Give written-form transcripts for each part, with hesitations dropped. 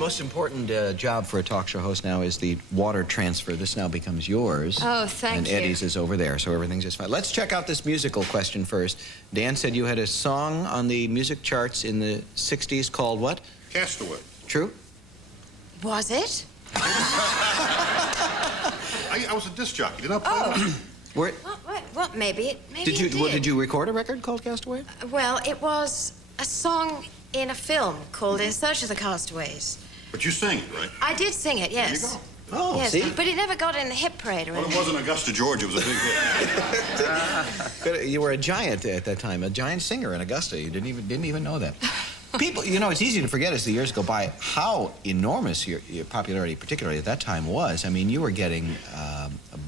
most important job for a talk show host now is the water transfer. This now becomes yours. Oh, thank you. And Eddie's is over there, so everything's just fine. Let's check out this musical question first. Dan said you had a song on the music charts in the 60s called what? Castaway. True? Was it? I was a disc jockey. Did I play that? Where, Well, maybe did you it did. did you record a record called Castaway? Well, it was a song in a film called In Search of the Castaways. But you sang it, right? I did sing it, yes. There you go. Oh, Yes, see? but it never got in the hit parade or Well, it anything. wasn't Augusta, Georgia. It was a big hit. You were a giant at that time, a giant singer in Augusta. You didn't even know that. People, you know, it's easy to forget as the years go by how enormous your popularity, particularly at that time, was. I mean, you were getting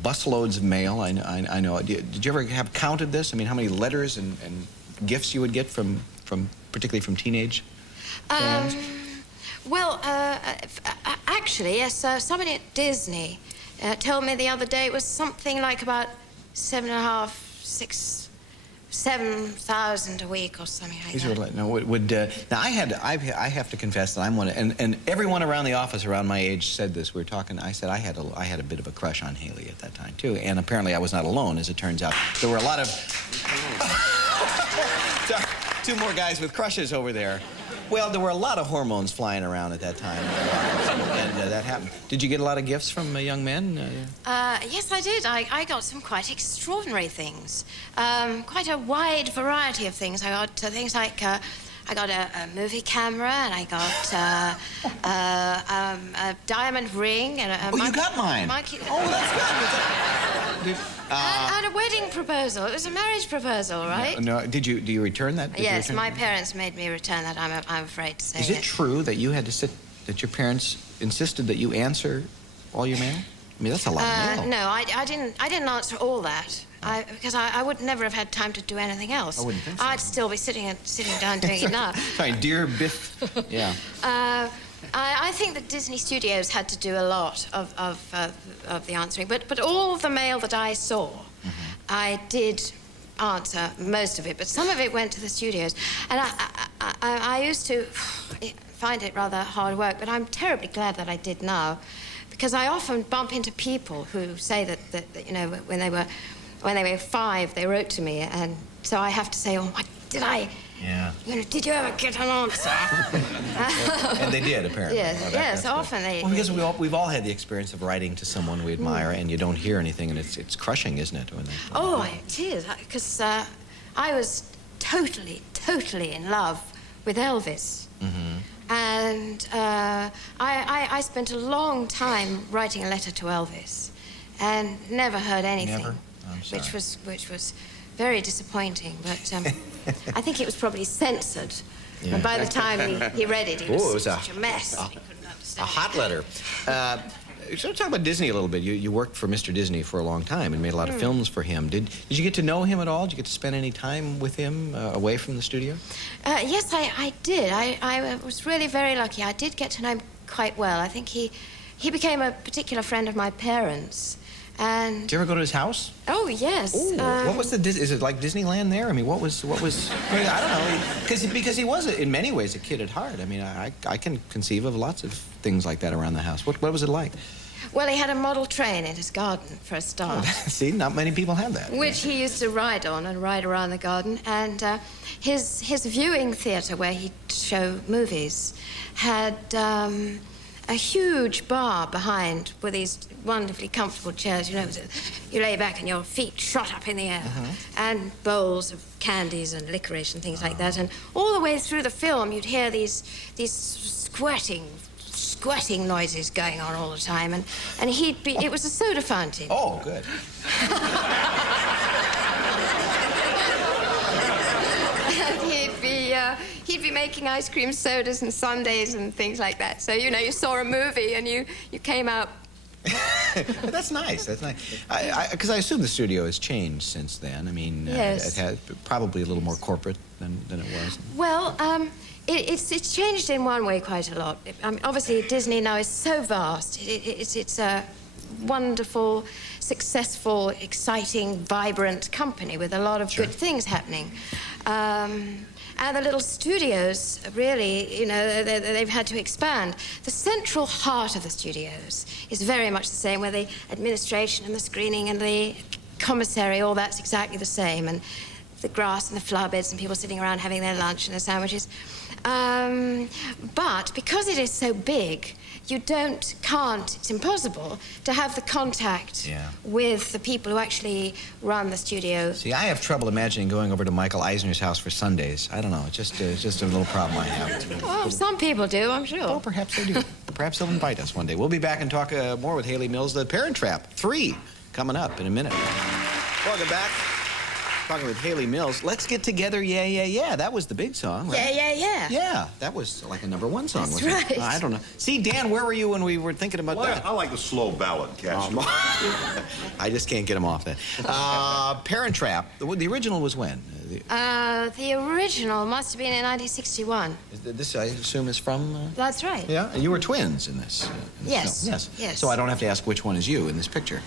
busloads of mail. I know. Did you ever have counted this? I mean, how many letters and gifts you would get from particularly from teenage fans? Well, actually, yes, somebody at Disney told me the other day it was something like about 7,000 a week or something like These that. were now now I have to confess that I'm one of, and everyone around the office around my age said this. We were talking. I said I had a bit of a crush on Hayley at that time too, and apparently I was not alone. As it turns out, there were a lot of two more guys with crushes over there. Well, there were a lot of hormones flying around at that time, and that happened. Did you get a lot of gifts from young men? Yes, I did. I got some quite extraordinary things. Quite a wide variety of things. I got things like, I got a movie camera, and I got a diamond ring, and a you got mine. monkey. Oh, that's good. And a wedding proposal. It was a marriage proposal, right? No, do you return that? Did you Yes, return my it? parents made me return that. I'm afraid to say. Is it true that you had to that your parents insisted that you answer all your mail? I mean, that's a lot of mail. No, I didn't answer all that. Because I would never have had time to do anything else. I wouldn't think so. I'd still be sitting down doing it now. Sorry, dear Biff. Yeah. I think that Disney Studios had to do a lot of the answering, but all of the mail that I saw, I did answer most of it, but some of it went to the studios, and I used to find it rather hard work, but I'm terribly glad that I did now, because I often bump into people who say that you know, when they were 5, they wrote to me, and so I have to say, oh, what did I? Yeah. You know, did you ever get an answer? And they did, apparently. Yes, Well, yes, often they... Well, because we've all had the experience of writing to someone we admire, and you don't hear anything, and it's crushing, isn't it? When Oh, it is, because I was totally in love with Elvis. And I spent a long time writing a letter to Elvis, and never heard anything. Never? I'm sorry. Which was very disappointing, but I think it was probably censored. Yeah. And by the time he read it, it was it such a mess. He couldn't understand a hot letter. So talk about Disney a little bit. You worked for Mr. Disney for a long time and made a lot of films for him. Did you get to know him at all? Did you get to spend any time with him away from the studio? Yes, I did. I was really very lucky. I did get to know him quite well. I think he became a particular friend of my parents. And Did you ever go to his house? oh yes. Ooh, what was is it like Disneyland there? I mean, what was? I mean, I don't know, because he was in many ways a kid at heart. I mean, I can conceive of lots of things like that around the house. What was it like? Well, he had a model train in his garden for a start, See, not many people have that. which he used to ride on and ride around the garden. And his viewing theatre, where he'd show movies, had a huge bar behind with these wonderfully comfortable chairs. You know, you lay back and your feet shot up in the air, and bowls of candies and licorice and things like that. And all the way through the film, you'd hear these squirting noises going on all the time, and it was a soda fountain. Oh, good. And he'd be making ice cream sodas and sundaes and things like that. So, you know, you saw a movie and you came out. That's nice. That's nice. Because I assume the studio has changed since then. I mean, Yes. it has probably a little more corporate than it was. Well, it's changed in one way quite a lot. I mean, obviously, Disney now is so vast. It's a wonderful, successful, exciting, vibrant company with a lot of good things happening. And the little studios, really, you know, they've had to expand. The central heart of the studios is very much the same, where the administration and the screening and the commissary, all that's exactly the same. And the grass and the flower beds and people sitting around having their lunch and their sandwiches. But because it is so big, you can't, it's impossible to have the contact with the people who actually run the studio. See, I have trouble imagining going over to Michael Eisner's house for Sundays. I don't know, it's just a little problem I have. Oh, some people do, I'm sure. Well, perhaps they do. Perhaps they'll invite us one day. We'll be back and talk more with Hayley Mills. The Parent Trap 3 coming up in a minute. Welcome back. Talking with Hayley Mills. Let's Get Together, Yeah, Yeah, Yeah. That was the big song, right? Yeah, yeah, yeah. Yeah, that was like a #1 song, That's wasn't it? right. I don't know. See, Dan, where were you when we were thinking about that? I like the slow ballad, catch. I just can't get him off that. Parent Trap. The original was when? The original must have been in 1961. This, I assume, is from... That's right. Yeah? And you were twins in this. Yes. Yes. Yes. So I don't have to ask which one is you in this picture.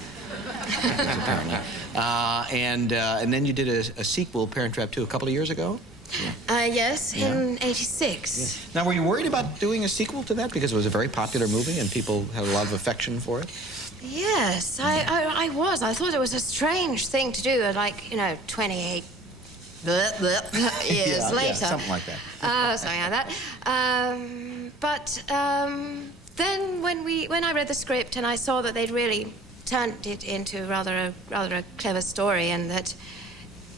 Apparently. And then you did a sequel, Parent Trap 2, a couple of years ago? Yes, in '86. Yeah. Now, were you worried about doing a sequel to that because it was a very popular movie and people had a lot of affection for it? Yes, I was. I thought it was a strange thing to do at, like, you know, 28 years later. Yeah, something like that. Something like that. Then when I read the script and I saw that they'd really turned it into rather a clever story, and that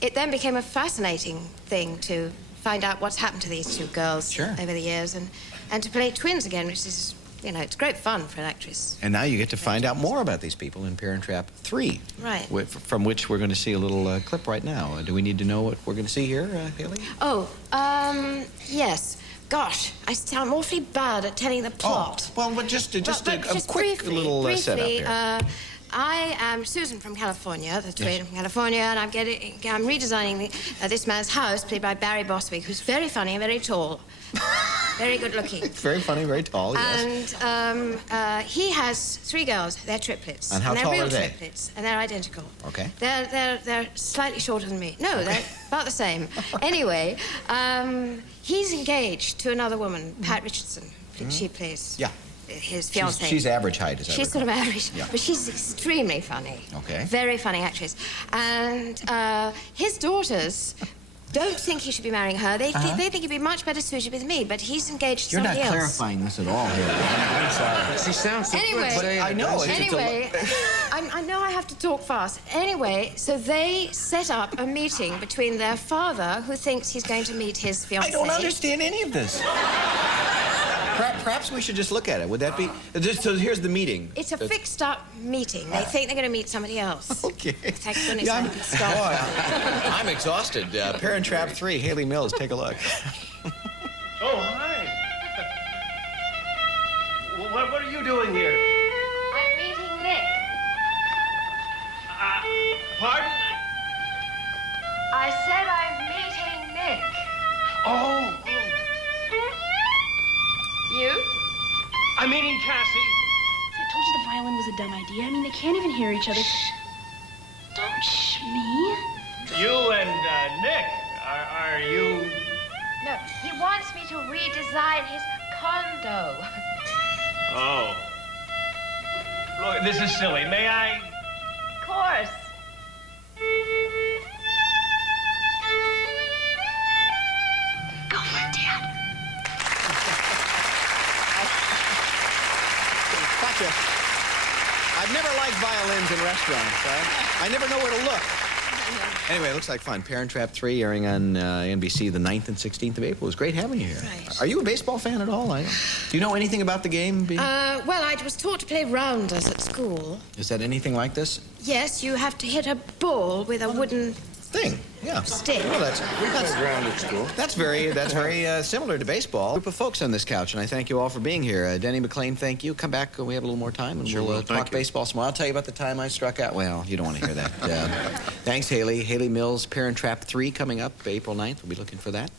it then became a fascinating thing to find out what's happened to these two girls over the years, and to play twins again, which is, you know, it's great fun for an actress. And now you get to find out more about these people in Parent Trap 3. Right. From which we're going to see a little clip right now. Do we need to know what we're going to see here, Hayley? Oh, yes. Gosh, I sound awfully bad at telling the plot. Oh, well, but just a quick briefly, little setup here. I am Susan from California, the twin from California, and I'm redesigning this man's house, played by Barry Bostwick, who's very funny and very tall. Very good looking. Very funny, very tall, yes. And he has 3 girls. They're triplets. And how tall they're are real they? Triplets, and they're identical. Okay. They're slightly shorter than me. No, they're about the same. Anyway, he's engaged to another woman, Pat Richardson. She plays his fiancée. She's average height, is that She's right? sort of average, but she's extremely funny. Okay. Very funny actress. And his daughters don't think he should be marrying her. They think he'd be much better suited with me, but he's engaged to somebody else. You're not clarifying this at all here. I'm sorry. She sounds so good saying I know. Anyway, I know I have to talk fast. Anyway, so they set up a meeting between their father, who thinks he's going to meet his fiancée. I don't understand any of this. Perhaps we should just look at it. Would that be... So here's the meeting. It's a fixed-up meeting. They think they're going to meet somebody else. Okay. Thank goodness I can stop. I'm exhausted. Parent Trap 3, Hayley Mills. Take a look. Oh, hi. What are you doing here? I'm meeting Nick. Pardon? I said I'm meeting Nick. Oh, You? I'm meeting Cassie. I told you the violin was a dumb idea. I mean, they can't even hear each other. Shh. Don't shh me. You and Nick, are you... No, he wants me to redesign his condo. Oh. Look, this is silly. May I... Of course. Go for it, Dad. Gotcha. I've never liked violins in restaurants. I never know where to look. Anyway, it looks like fun. Parent Trap 3 airing on NBC the 9th and 16th of April. It was great having you here. Right. Are you a baseball fan at all? Do you know anything about the game? Well, I was taught to play rounders at school. Is that anything like this? Yes, you have to hit a ball with a wooden Thing, yeah. stick. Well, that's Ground at school. That's very similar to baseball. Group of folks on this couch, and I thank you all for being here. Denny McLean, thank you. Come back when we have a little more time, and we'll talk baseball some more. I'll tell you about the time I struck out. Well, you don't want to hear that. Thanks, Hayley. Hayley Mills, Parent Trap 3 coming up April 9th. We'll be looking for that.